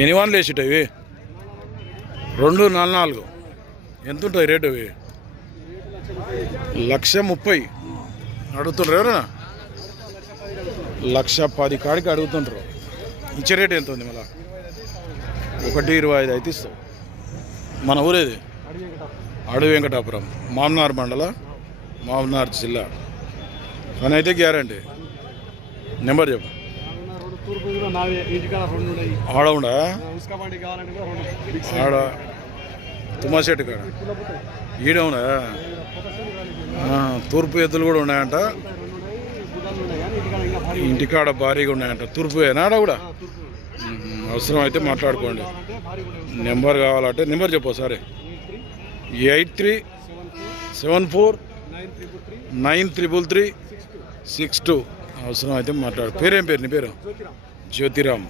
ఎన్ని వన్లు వేసేటవి 244 ఎంత ఉంటుంది రేటు అవి 1,30,000 అడుగుతుండ్రు ఎవరైనా 1,10,000 కాడికి అడుగుతుండ్రు. ఇచ్చే రేటు ఎంత ఉంది మళ్ళా 1,25,000 అయితే ఇస్తావు. మన ఊరేది అడవి వెంకటాపురం మామనార్ మండల మామనార్ జిల్లా. పని అయితే గ్యారంటీ. నెంబర్ చెప్పు. ఆడ ఉండా ఆడ తుమ్మశెట్టి కాడ ఈడ ఉండా. తూర్పు ఎద్దులు కూడా ఉన్నాయంట, ఇంటికాడ భారీగా ఉన్నాయంట. తూర్పు ఏనాడ కూడా అవసరం అయితే మాట్లాడుకోండి. నెంబర్ కావాలంటే నెంబర్ చెప్పు సరే. 8374933362. అవసరం అయితే మాట్లాడు. పేరేం పేరు నీ పేరు? జ్యోతిరామ్.